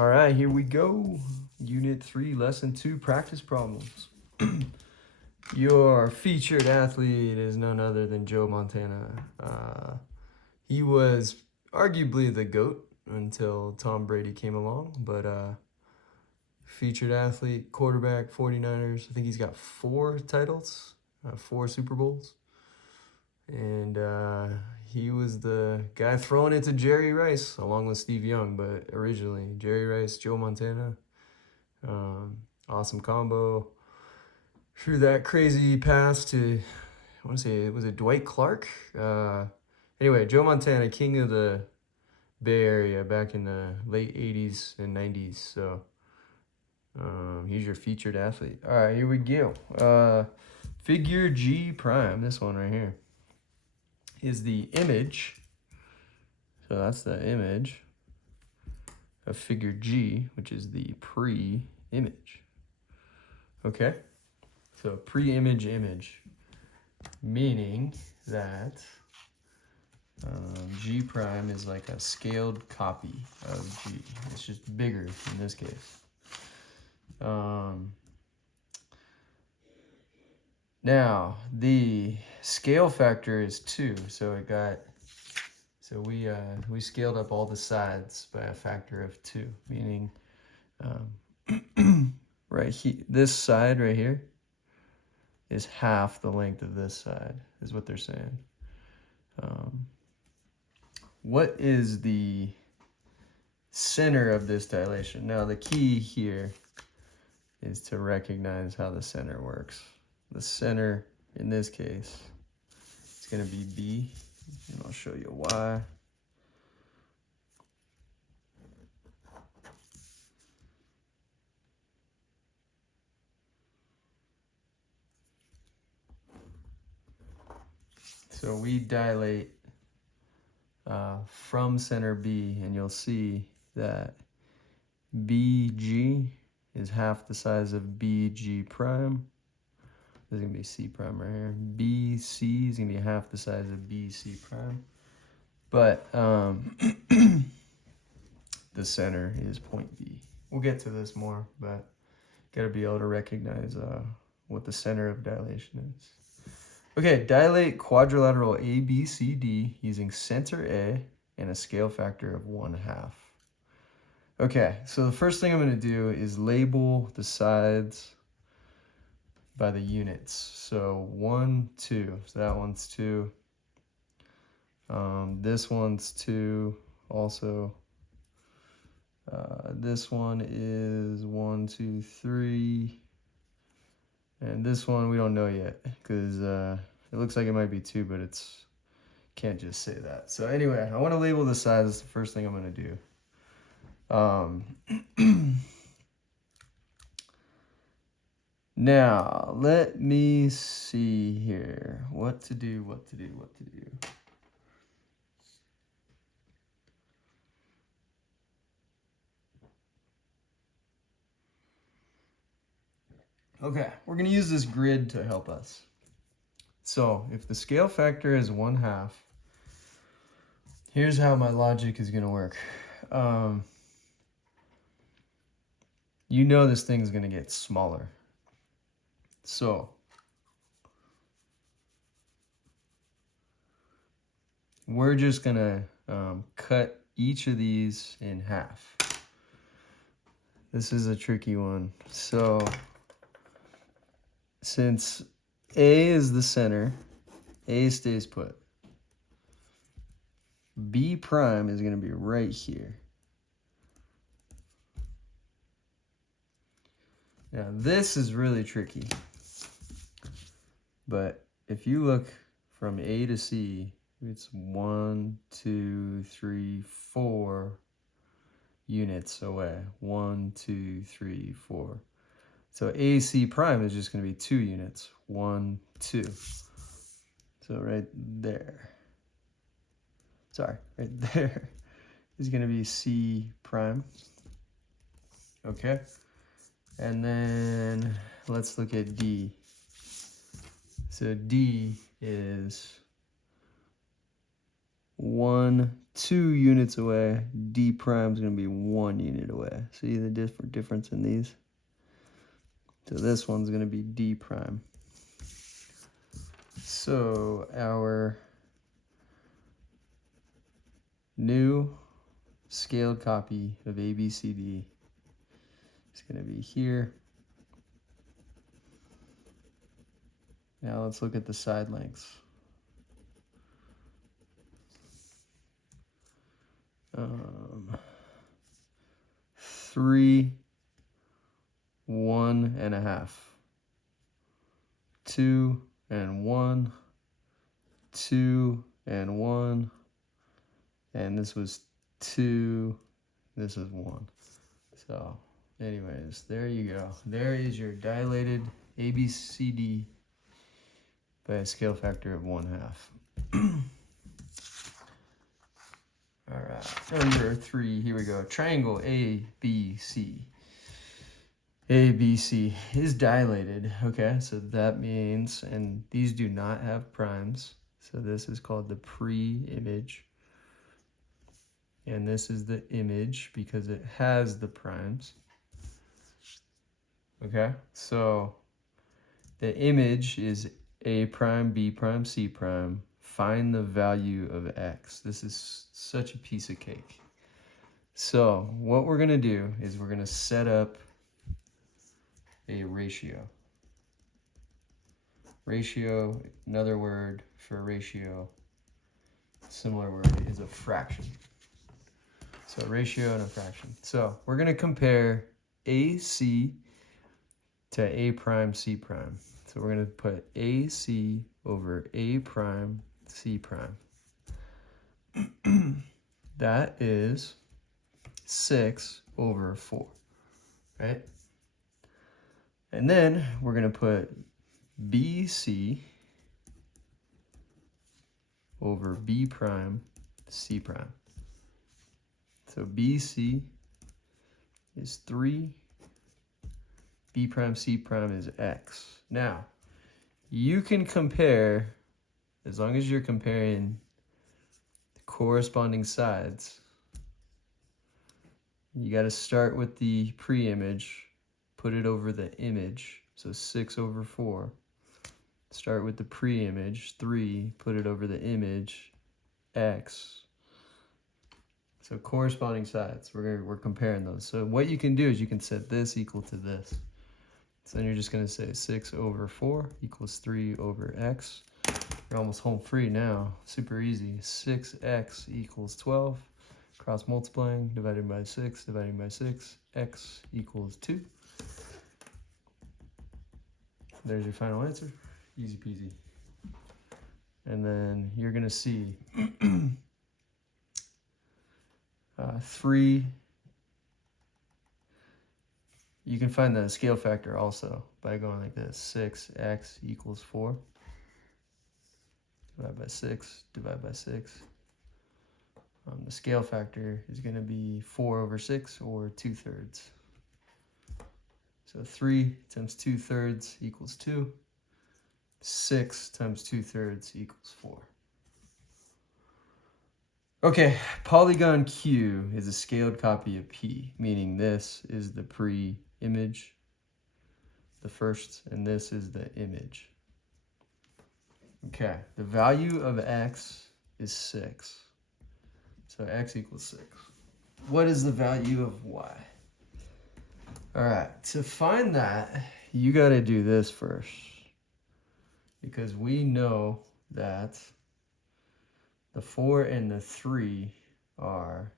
All right, here we go. Unit 3, Lesson 2, Practice Problems. Your featured athlete is none other than Joe Montana. He was arguably the GOAT until Tom Brady came along, but featured athlete, quarterback, 49ers. I think he's got 4 titles, 4 Super Bowls. And he was the guy throwing it to Jerry Rice along with Steve Young, but originally Jerry Rice, Joe Montana. Awesome combo. Threw that crazy pass to, I want to say, was it Dwight Clark? Anyway, Joe Montana, king of the Bay Area back in the late 80s and 90s. So he's your featured athlete. All right, here we go. Figure G prime, this one right here, is the image. So that's the image of figure G, which is the pre-image. Okay? So pre-image image, meaning that G prime is like a scaled copy of G. It's just bigger in this case. Now the scale factor is 2, so we scaled up all the sides by a factor of 2, meaning right here, this side right here is half the length of this side, is what they're saying. What is the center of this dilation? Now the key here is to recognize how the center works. The center in this case is going to be B, and I'll show you why. So we dilate from center B, and you'll see that BG is half the size of BG prime. This is going to be C prime right here. BC is going to be half the size of BC prime. But the center is point B. We'll get to this more, but got to be able to recognize what the center of dilation is. Okay, dilate quadrilateral ABCD using center A and a scale factor of 1/2. Okay, so the first thing I'm going to do is label the sides by the units. So 1, 2. So that one's 2. This one's 2 also. This one is 1, 2, 3. And this one we don't know yet because it looks like it might be 2, but it's can't just say that. So anyway, I want to label the sides. That's the first thing I'm going to do. Now, let me see here. What to do. Okay, we're going to use this grid to help us. So, if the scale factor is 1/2, here's how my logic is going to work. You know this thing's going to get smaller. So, we're just going to cut each of these in half. This is a tricky one. So, since A is the center, A stays put. B prime is going to be right here. Now, this is really tricky. But if you look from A to C, it's 1, 2, 3, 4 units away. 1, 2, 3, 4. So AC prime is just going to be 2 units. 1, 2. So right there. Sorry, right there is going to be C prime. Okay. And then let's look at D. So D is 2 units away. D prime is going to be 1 unit away. See the difference in these? So this one's going to be D prime. So our new scaled copy of ABCD is going to be here. Now let's look at the side lengths. 3, 1.5, 2 and 1, 2 and 1, and this was 2, this is 1. So anyways, there you go. There is your dilated ABCD by a scale factor of 1/2. All right, number 3, here we go. Triangle ABC. ABC is dilated, okay? So that means, and these do not have primes, so this is called the pre-image. And this is the image because it has the primes. Okay, so the image is A prime, B prime, C prime. Find the value of X. This is such a piece of cake. So what we're gonna do is we're gonna set up a ratio. Ratio, another word for ratio, similar word, is a fraction. So ratio and a fraction. So we're gonna compare AC to A prime, C prime. So we're gonna put AC over A prime, C prime. That is 6/4, right? And then we're gonna put BC over B prime, C prime. So BC is 3, B prime, C prime is X. Now, you can compare, as long as you're comparing the corresponding sides, you got to start with the pre-image, put it over the image, so 6/4. Start with the pre-image, 3, put it over the image, X. So corresponding sides, we're comparing those. So what you can do is you can set this equal to this. So then you're just going to say 6/4 equals 3/x. You're almost home free now. Super easy. 6x equals 12. Cross multiplying, divided by 6, dividing by 6. X equals 2. There's your final answer. Easy peasy. And then you're going to see 3. You can find the scale factor also by going like this. 6x equals 4. Divide by 6, divide by 6. The scale factor is going to be 4/6 or 2/3. So 3 times 2/3 equals 2. 6 times 2/3 equals 4. Okay, polygon Q is a scaled copy of P, meaning this is the pre-image, the first, and this is the image. Okay, the value of X is 6. So X equals 6. What is the value of Y? All right, to find that, you got to do this first, because we know that the 4 and the 3 are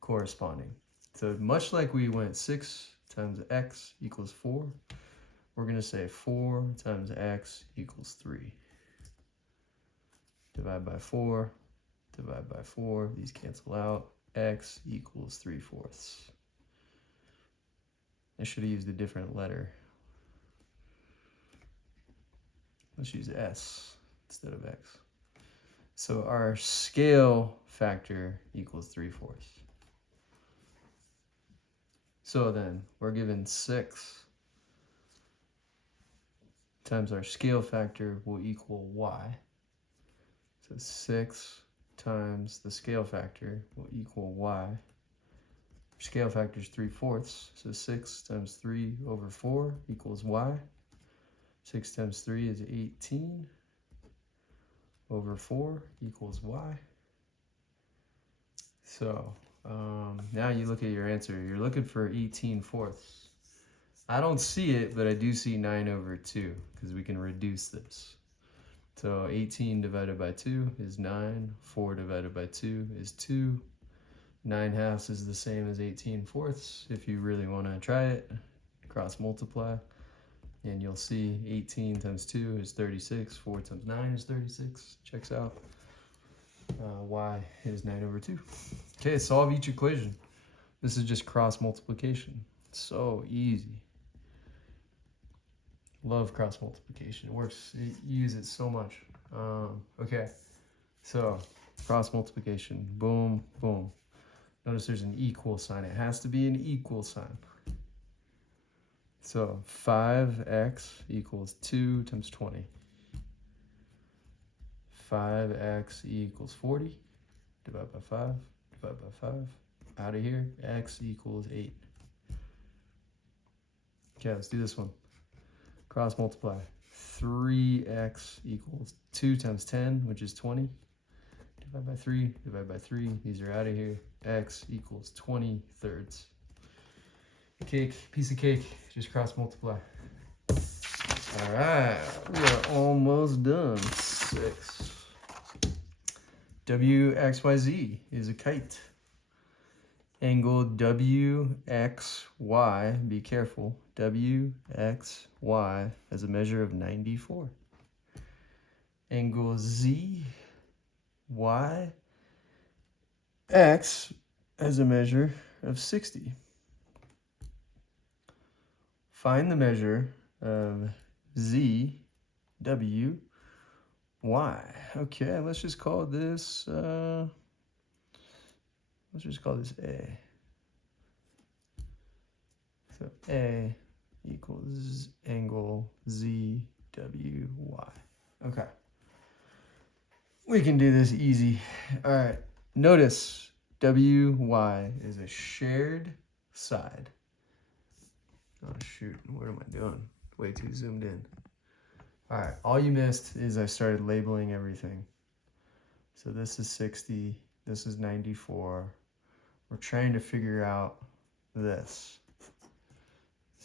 corresponding. So much like we went 6 times X equals 4, we're going to say 4 times X equals 3. Divide by 4, divide by 4, these cancel out. X equals 3/4. I should have used a different letter. Let's use S instead of X. So our scale factor equals 3/4. So then we're given 6 times our scale factor will equal Y. So 6 times the scale factor will equal y. Scale factor is 3/4, so 6 times 3 over 4 equals y. 6 times 3 is 18 over 4 equals y. So now you look at your answer. You're looking for 18/4. I don't see it, but I do see 9 over 2 because we can reduce this. So 18 divided by 2 is 9. 4 divided by 2 is 2. 9/2 is the same as 18/4. If you really want to try it, cross multiply. And you'll see 18 times 2 is 36. 4 times 9 is 36. Checks out. Y is 9 over 2. Okay, solve each equation. This is just cross multiplication. So easy. Love cross multiplication. It works. You use it so much. Okay, so cross multiplication. Boom, boom. Notice there's an equal sign. It has to be an equal sign. So 5x equals 2 times 20. 5x equals 40. Divide by 5. Divide by 5. Out of here. X equals 8. Okay, let's do this one. Cross multiply. 3x equals 2 times 10, which is 20. Divide by 3. Divide by 3. These are out of here. X equals 20/3. Cake, piece of cake, just cross multiply. All right, we are almost done. 6. WXYZ is a kite. Angle WXY, be careful, WXY as a measure of 94. Angle ZYX as a measure of 60. Find the measure of ZWY. Okay, let's just call this A. So A equals angle ZWY. Okay. We can do this easy. All right. Notice WY is a shared side. Oh shoot, what am I doing? Way too zoomed in. All right, all you missed is I started labeling everything. So this is 60, this is 94. We're trying to figure out this.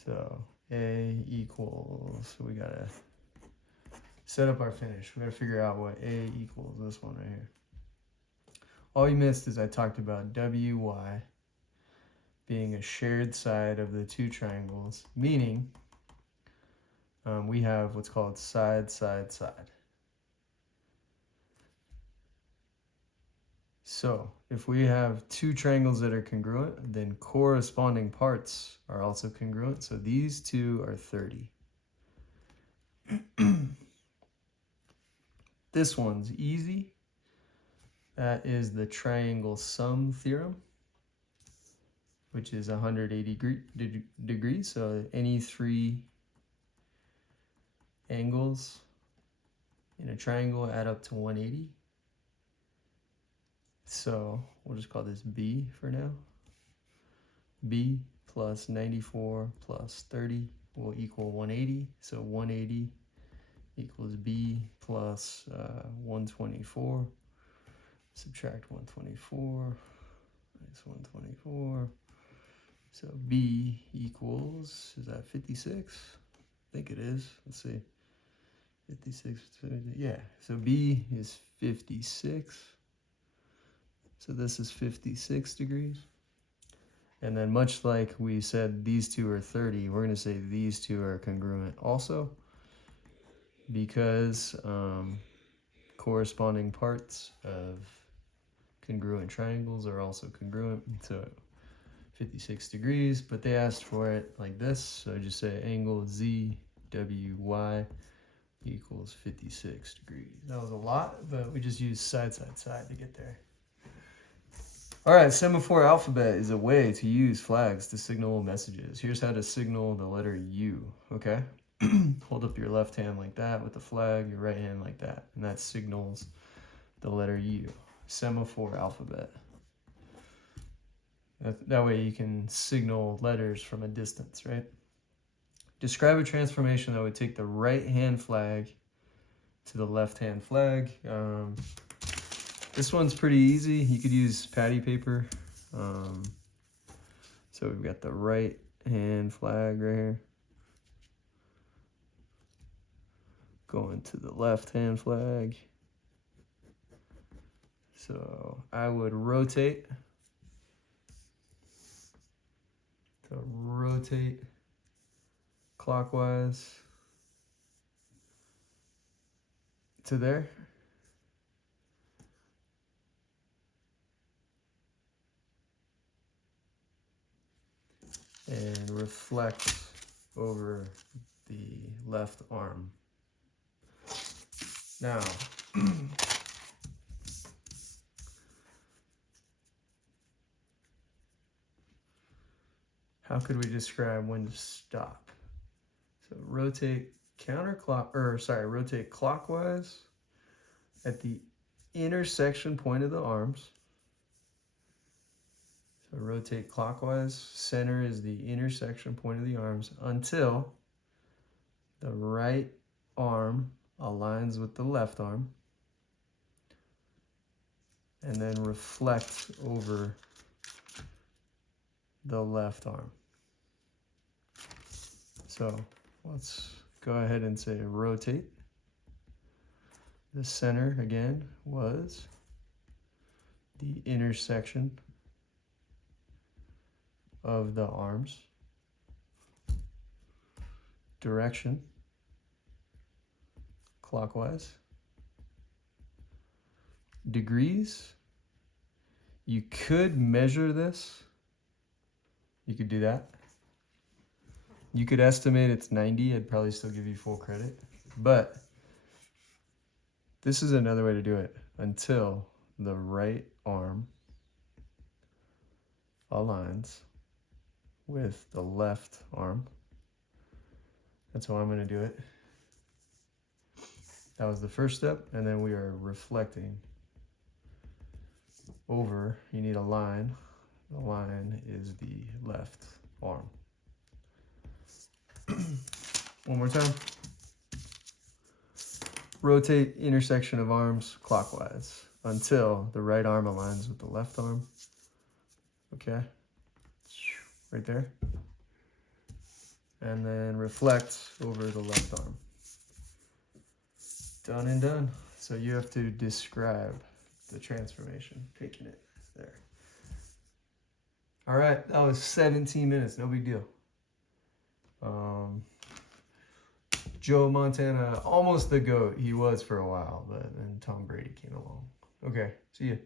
So A equals, so we gotta set up our finish. We gotta figure out what A equals, this one right here. All you missed is I talked about WY being a shared side of the two triangles, meaning we have what's called side, side, side. So if we have two triangles that are congruent, then corresponding parts are also congruent. So these two are 30. This one's easy. That is the triangle sum theorem, which is 180 degrees. So any three angles in a triangle add up to 180. So we'll just call this B for now. B plus 94 plus 30 will equal 180. So 180 equals B plus 124. Subtract 124 minus 124. So B equals, is that 56? I think it is. Let's see. 56, yeah. So B is 56. So this is 56 degrees. And then much like we said these two are 30, we're going to say these two are congruent also, because corresponding parts of congruent triangles are also congruent. So 56 degrees, but they asked for it like this. So just say angle ZWY equals 56 degrees. That was a lot, but we just used side, side, side to get there. All right, semaphore alphabet is a way to use flags to signal messages. Here's how to signal the letter U, okay? Hold up your left hand like that with the flag, your right hand like that, and that signals the letter U. semaphore alphabet. That way you can signal letters from a distance, right? Describe a transformation that would take the right-hand flag to the left-hand flag. This one's pretty easy. You could use patty paper. So we've got the right-hand flag right here. Going to the left-hand flag. So I would rotate. So rotate clockwise to there. And reflect over the left arm. Now, how could we describe when to stop? So rotate rotate clockwise at the intersection point of the arms. So rotate clockwise, center is the intersection point of the arms until the right arm aligns with the left arm, and then reflect over the left arm. So let's go ahead and say rotate. The center again was the intersection of the arms. Direction clockwise. Degrees, you could measure this. You could do that. You could estimate it's 90. I'd probably still give you full credit. But this is another way to do it. Until the right arm aligns with the left arm. That's how I'm going to do it. That was the first step, and then we are reflecting over. You need a line. The line is the left arm. One more time. Rotate intersection of arms clockwise until the right arm aligns with the left arm. Okay, right there. And then reflect over the left arm. Done and done. So you have to describe the transformation, taking it there. All right, that was 17 minutes, no big deal. Joe Montana, almost the GOAT. He was for a while, but then Tom Brady came along. Okay, see ya.